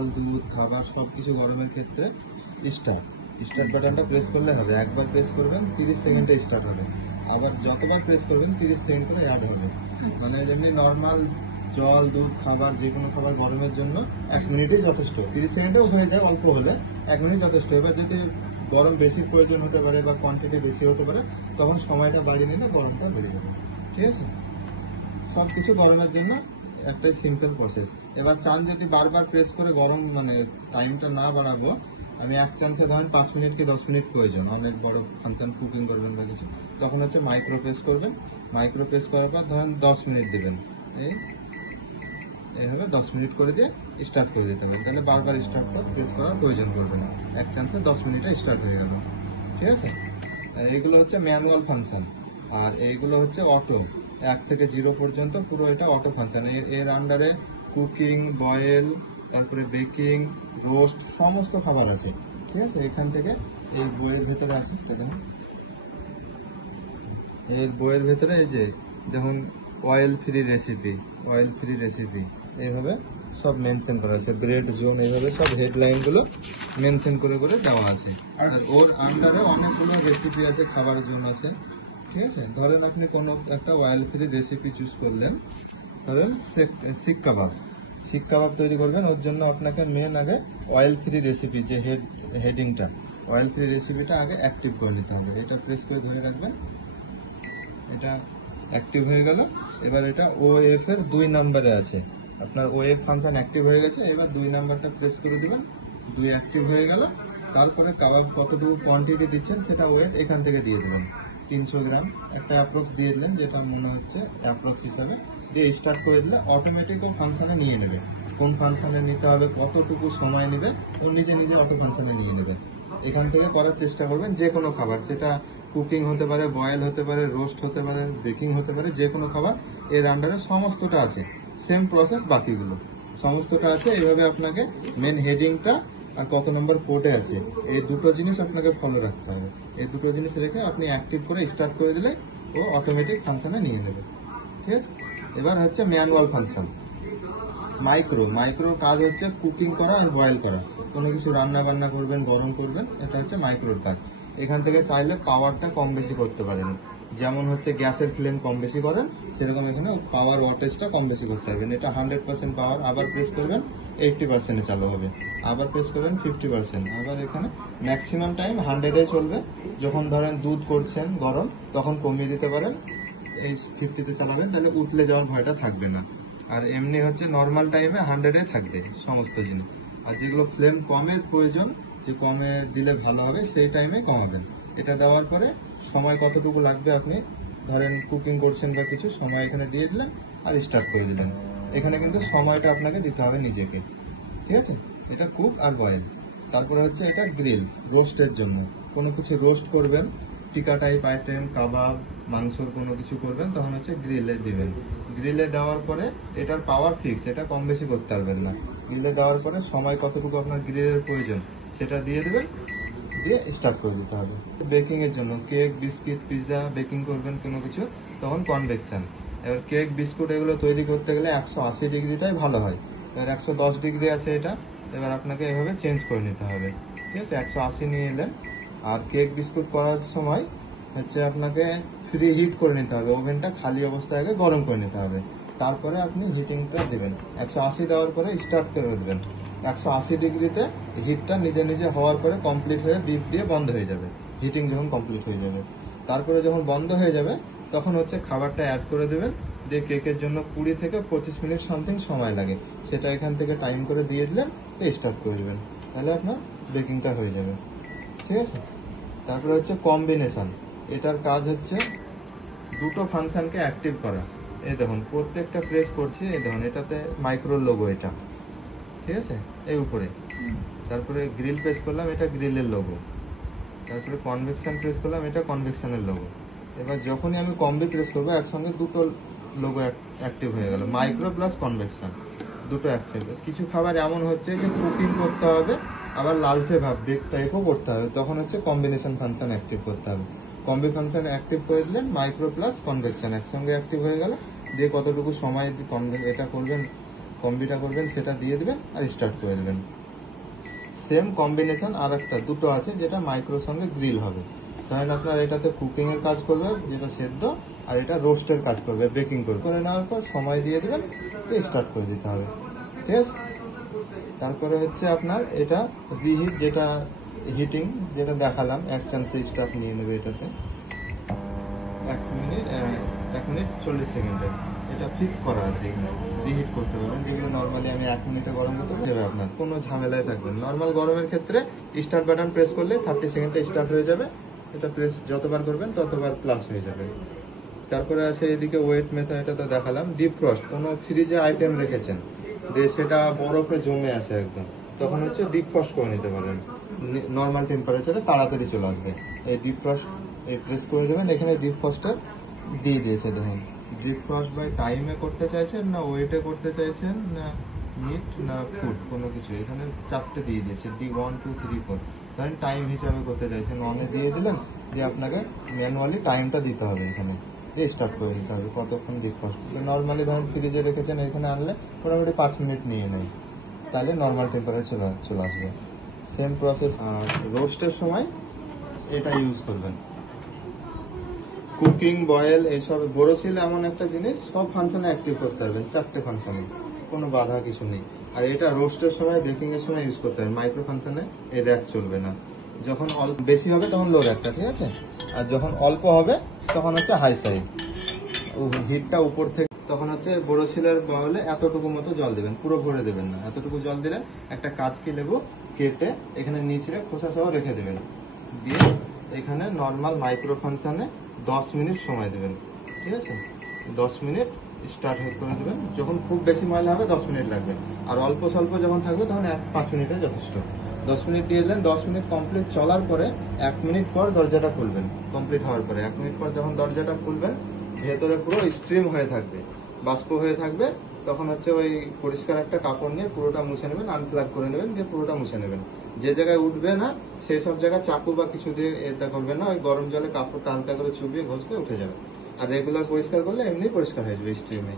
জল, দুধ, খাবার সবকিছু গরমের ক্ষেত্রে স্টার্ট বাটনটা প্রেস করলে হবে। একবার প্রেস করবেন 30 সেকেন্ডে স্টার্ট হবে, আবার যতবার প্রেস করবেন 30 সেকেন্ড করে অ্যাড হবে। মানে যেমনি নর্মাল জল, দুধ, খাবার, যে কোনো খাবার গরমের জন্য 1 মিনিটই যথেষ্ট। 30 সেকেন্ডেও হয়ে যায়, অল্প হলে 1 মিনিট যথেষ্ট। এবার যদি গরম বেশি প্রয়োজন হতে পারে বা কোয়ান্টিটি বেশি হতে পারে, তখন সময়টা বাড়িয়ে নিলে গরমটা বেড়ে যাবে। ঠিক আছে, সব কিছু গরমের জন্য একটাই সিম্পল প্রসেস। এবার চান যদি বারবার প্রেস করে গরম মানে টাইমটা না বাড়াবো, আমি এক চান্সে ধরেন 5 মিনিট কি 10 মিনিট প্রয়োজন, অনেক বড় ফাংশন কুকিং করবেন বা কিছু, তখন হচ্ছে মাইক্রো প্রেস করবেন। মাইক্রো প্রেস করার পর ধরেন 10 মিনিট দিবেন, এইভাবে 10 মিনিট করে দিয়ে স্টার্ট করে দিতে হবে। তাহলে বারবার স্টার্ট প্রেস করার প্রয়োজন পড়বে না, এক চান্সে 10 মিনিটে স্টার্ট হয়ে গেল। ঠিক আছে, এইগুলো হচ্ছে ম্যানুয়াল ফাংশন, আর এইগুলো হচ্ছে অটো। 1 থেকে 0 পর্যন্ত পুরো এটা অটো ফাংশন। এর আন্ডারে কুকিং, বয়েল, তারপরে বেকিং, রোস্ট সমস্ত খাবার আছে। ঠিক আছে, এখান থেকে এই বইয়ের ভেতরে আছে, দেখুন এর বইয়ের ভেতরে এই যে দেখুন অয়েল ফ্রি রেসিপি এইভাবে সব মেনশন করা আছে। ব্রেড জোন এইভাবে সব হেডলাইনগুলো মেনশন করে করে দেওয়া আছে। আর ওর আন্ডারে অনেকগুলো রেসিপি আছে, খাবারের জন্য আছে। ঠিক আছে, ধরেন আপনি কোনো একটা অয়েল ফ্রি রেসিপি চুজ করলেন, ধরেন শিক কাবাব তৈরি করবেন। ওর জন্য আপনাকে মেন আগে অয়েল ফ্রি রেসিপি যে হেডিংটা, অয়েল ফ্রি রেসিপিটা আগে অ্যাক্টিভ করে নিতে হবে। এটা প্রেস করে ধরে রাখবেন, এটা অ্যাক্টিভ হয়ে গেল। এবার এটা ওএফ এর 2 নম্বরে আছে, আপনার ওএফ ফাংশন অ্যাক্টিভ হয়ে গেছে। এবার 2 নাম্বারটা প্রেস করে দিবেন, 2 অ্যাক্টিভ হয়ে গেল। তারপরে কাবাব কতটুকু কোয়ান্টিটি দিচ্ছেন সেটা ওয়েট এখান থেকে দিয়ে দেবেন। 300 গ্রাম একটা অ্যাপ্রক্স দিয়ে দিলেন, যেটা মনে হচ্ছে অ্যাপ্রক্স হিসাবে দিয়ে স্টার্ট করে দিলে অটোমেটিক ও ফাংশনে নিয়ে নেবে। কোন ফাংশনে নিতে হবে, কতটুকু সময় নেবে, ও নিজে নিজে অটো ফাংশনে নিয়ে নেবে। এখান থেকে করার চেষ্টা করবেন যে কোনো খাবার, সেটা কুকিং হতে পারে, বয়েল হতে পারে, রোস্ট হতে পারে, বেকিং হতে পারে, যে কোনো খাবার এর আন্ডারে সমস্তটা আছে। সেম প্রসেস বাকিগুলো সমস্তটা আছে। এইভাবে আপনাকে মেন হেডিংটা আর কত নম্বর পোর্টে আছে এই দুটো জিনিস আপনাকে ফলো রাখতে হবে। এই দুটো জিনিস রেখে আপনি অ্যাক্টিভ করে স্টার্ট করে দিলে ও অটোমেটিক ফাংশনে নিয়ে নেবে। ঠিক আছে, এবার হচ্ছে ম্যানুয়াল ফাংশন। মাইক্রো কাজ হচ্ছে কুকিং করা আর বয়েল করা। কোনো কিছু রান্না বান্না করবেন, গরম করবেন, এটা হচ্ছে মাইক্রোর কাজ। এখান থেকে চাইলে পাওয়ারটা কম বেশি করতে পারেন, যেমন হচ্ছে গ্যাসের ফ্লেম কম বেশি করেন, সেরকম এখানে পাওয়ার ওয়াটেজটা কম বেশি করতে পারবেন। এটা 100% পাওয়ার, আবার প্রেস করবেন 80%-এ চালু হবে, আবার প্রেস করবেন 50%, আবার এখানে ম্যাক্সিমাম টাইম 100-এ চলবে। যখন ধরেন দুধ করছেন গরম, তখন কমিয়ে দিতে পারেন, এই 50-তে চালাবেন, তাহলে উতলে যাওয়ার ভয়টা থাকবে না। আর এমনি হচ্ছে নর্মাল টাইমে 100-এ থাকবে সমস্ত জিনিস। আর যেগুলো ফ্লেম কমের প্রয়োজন, যে কমে দিলে ভালো হবে, সেই টাইমে কমাবেন। এটা দেওয়ার পরে সময় কতটুকু লাগবে, আপনি ধরেন কুকিং করছেন বা কিছু সময় এখানে দিয়ে দিলেন আর স্টার্ট করে দিলেন। এখানে কিন্তু সময়টা আপনাকে দিতে হবে নিজেকে। ঠিক আছে, এটা কুক আর বয়েল। তারপরে হচ্ছে এটা গ্রিল, রোস্টের জন্য। কোনো কিছু রোস্ট করবেন, টিকা টাইপ আইটেম, কাবাব, মাংসর কোনো কিছু করবেন, তখন হচ্ছে গ্রিলে দিবেন। গ্রিলে দেওয়ার পরে এটার পাওয়ার ফিক্স, এটা কম বেশি করতে পারবেন না। গ্রিলে দেওয়ার পরে সময় কতটুকু আপনার গ্রিলের প্রয়োজন সেটা দিয়ে দেবেন, দিয়ে স্টার্ট করে দিতে হবে। বেকিং এর জন্য কেক, বিস্কিট, পিৎজা বেকিং করবেন কোনো কিছু, তখন কনভেকশন। এবার কেক, বিস্কুট এগুলো তৈরি করতে গেলে 180 ডিগ্রিটাই ভালো হয়। এবার 110 ডিগ্রি আছে এটা, এবার আপনাকে এভাবে চেঞ্জ করে নিতে হবে। ঠিক আছে, 180 নিয়ে এলেন। আর কেক, বিস্কুট করার সময় হচ্ছে আপনাকে ফ্রি হিট করে নিতে হবে, ওভেনটা খালি অবস্থায় আগে গরম করে নিতে হবে। তারপরে আপনি হিটিংটা দেবেন, 180 দেওয়ার পরে স্টার্ট করে দেবেন। 180 ডিগ্রিতে হিটটা নিজে নিজে হওয়ার পরে কমপ্লিট হয়ে বিপ দিয়ে বন্ধ হয়ে যাবে, হিটিং যখন কমপ্লিট হয়ে যাবে। তারপরে যখন বন্ধ হয়ে যাবে, তখন হচ্ছে খাবারটা অ্যাড করে দেবেন। দিয়ে কেকের জন্য 20 থেকে 25 মিনিট সামথিং সময় লাগে, সেটা এখান থেকে টাইম করে দিয়ে দিলেন, স্টার্ট করে দেবেন, তাহলে আপনার বেকিংটা হয়ে যাবে। ঠিক আছে, তারপরে হচ্ছে কম্বিনেশন। এটার কাজ হচ্ছে দুটো ফাংশনকে অ্যাক্টিভ করা। এই দেখুন প্রত্যেকটা প্রেস করছি, এই দেখুন এটাতে মাইক্রোর লোগো, এটা ঠিক আছে এই উপরে। তারপরে গ্রিল প্রেস করলাম, এটা গ্রিলের লোগো। তারপরে কনভেকশন প্রেস করলাম, এটা কনভেকশনের লোগো। এবার যখনই আমি কম্বি প্রেস করবো, একসঙ্গে দুটো লোগো অ্যাক্টিভ হয়ে গেল, মাইক্রো প্লাস কনভেকশন দুটো অ্যাক্টিভ। কিছু খাবার এমন হচ্ছে যে কুকিং করতে হবে, আবার লালচে ভাব বেক টাইপও করতে হবে, তখন হচ্ছে কম্বিনেশন ফাংশন অ্যাক্টিভ করতে হবে। কম্বি ফাংশন অ্যাক্টিভ করে দিলেন, মাইক্রো প্লাস কনভেকশন একসঙ্গে অ্যাক্টিভ হয়ে গেল। দিয়ে কতটুকু সময় এটা করবেন কম্বিটা করবেন সেটা দিয়ে দিবেন আর স্টার্ট করে দেবেন। সেম কম্বিনেশন আর একটা দুটো আছে যেটা মাইক্রোর সঙ্গে গ্রিল হবে। তাহলে আপনার এটাতে কুকিং এর কাজ করবে যেটা সেদ্ধ, আর এটা রোস্টের কাজ করবে, বেকিং করবে। করে নেওয়ার পর সময় দিয়ে দেবেন, স্টার্ট করে দিতে হবে। ঠিক আছে, তারপরে হচ্ছে আপনার এটা রিহিট, যেটা হিটিং যেটা দেখালাম, 1 চামচ স্টাফ নিয়ে নেবে এটাতে 1 মিনিট 40 সেকেন্ডের। এটা ফিক্স করা আছে, এখানে রিহিট করতে পারবেন। যেগুলো নর্মালি আমি 1 মিনিটে গরম করতে পারবো, আপনার কোনো ঝামেলায় থাকবেন। নর্মাল গরমের ক্ষেত্রে স্টার্ট বাটন প্রেস করলে 30 সেকেন্ডে স্টার্ট হয়ে যাবে। এটা প্রেস যতবার করবেন ততবার প্লাস হয়ে যাবে। তারপরে আছে এদিকে ওয়েট মেথড, এটা তো দেখালাম। ডিপ ফ্রস্ট, কোনো ফ্রিজে আইটেম রেখেছেন যে সেটা বরফে জমে আছে একদম, তখন হচ্ছে ডিপ ফ্রস্ট করে নিতে পারেন। নর্মাল টেম্পারেচারে তাড়াতাড়ি চলে আসবে। এই ডিপ ফ্রস্ট প্রেস করে দেবেন। এখানে ডিপ ফ্রস্টার দিয়ে দিয়েছে, দেখুন। ডিপ ফ্রস্ট বাই টাইমে করতে চাইছেন না ওয়েটে করতে চাইছেন না মিট না ফুড, কোনো কিছু এখানে 4টে দিয়ে দিয়েছে, D1 2 3 4। ধরেন টাইম হিসাবে করতে চাইছেন, অনে দিয়ে দিলেন, যে আপনাকে ম্যানুয়ালি টাইমটা দিতে হবে, এখানে দিয়ে স্টার্ট করে দিতে হবে কতক্ষণ ডিপ ফ্রস্ট। নর্মালি ধরেন ফ্রিজে রেখেছেন, এখানে আনলে মোটামুটি 5 মিনিট নিয়ে নেয়, তাহলে নর্মাল টেম্পারেচার চলে আসবে। Same process. আর রোস্টের সময় এটা ইউজ করবেন। কুকিং, বয়েল, এইসব বোরোসিল এমন একটা জিনিস, সব ফাংশনে অ্যাক্টিভ করতে পারবেন, 4টে ফাংশনে, কোনো বাধা কিছু নেই। আর এটা রোস্টের সময়, বেকিং এর সময় ইউজ করতে হবে। মাইক্রো ফাংশনে এই র্যাক চলবে না। যখন বেশি হবে তখন লো র্যাকটা, ঠিক আছে। আর যখন অল্প হবে তখন হচ্ছে হাই সাইড, হিটটা উপর থেকে। তখন হচ্ছে বোরোসিলের বয়েলে এতটুকু মতো জল দেবেন, পুরো ভরে দেবেন না। এতটুকু জল দিলেন, একটা কাঁচকি লেবু কেটে এখানে নিচে খোসা সহ রেখে দেবেন। দিয়ে এখানে নর্মাল মাইক্রো ফাংশনে 10 মিনিট সময় দেবেন, ঠিক আছে। 10 মিনিট স্টার্ট করে দেবেন। যখন খুব বেশি ময়লা হবে 10 মিনিট লাগবে, আর অল্প স্বল্প যখন থাকবে তখন 5 মিনিটে যথেষ্ট। 10 মিনিট দিয়ে দিলেন। 10 মিনিট কমপ্লিট চলার পরে 1 মিনিট পর দরজাটা খুলবেন। কমপ্লিট হওয়ার পরে 1 মিনিট পর যখন দরজাটা খুলবেন, ভেতরে পুরো স্ট্রিম হয়ে থাকবে, বাষ্প হয়ে থাকবে। তখন হচ্ছে ওই পরিষ্কার একটা কাপড় নিয়ে পুরোটা মুছে নেবেন, আনপ্লাগ করে নেবেন, দিয়ে পুরোটা মুছে নেবেন। যে জায়গায় উঠবে না সেই সব জায়গায় চাকু বা কিছু দিয়ে এটা করবেন না, ওই গরম জলে কাপড়টা হালকা করে চুবিয়ে ঘষলে উঠে যাবে। আর রেগুলার পরিষ্কার করলে এমনি পরিষ্কার হয়ে যাবে স্ট্রিমে।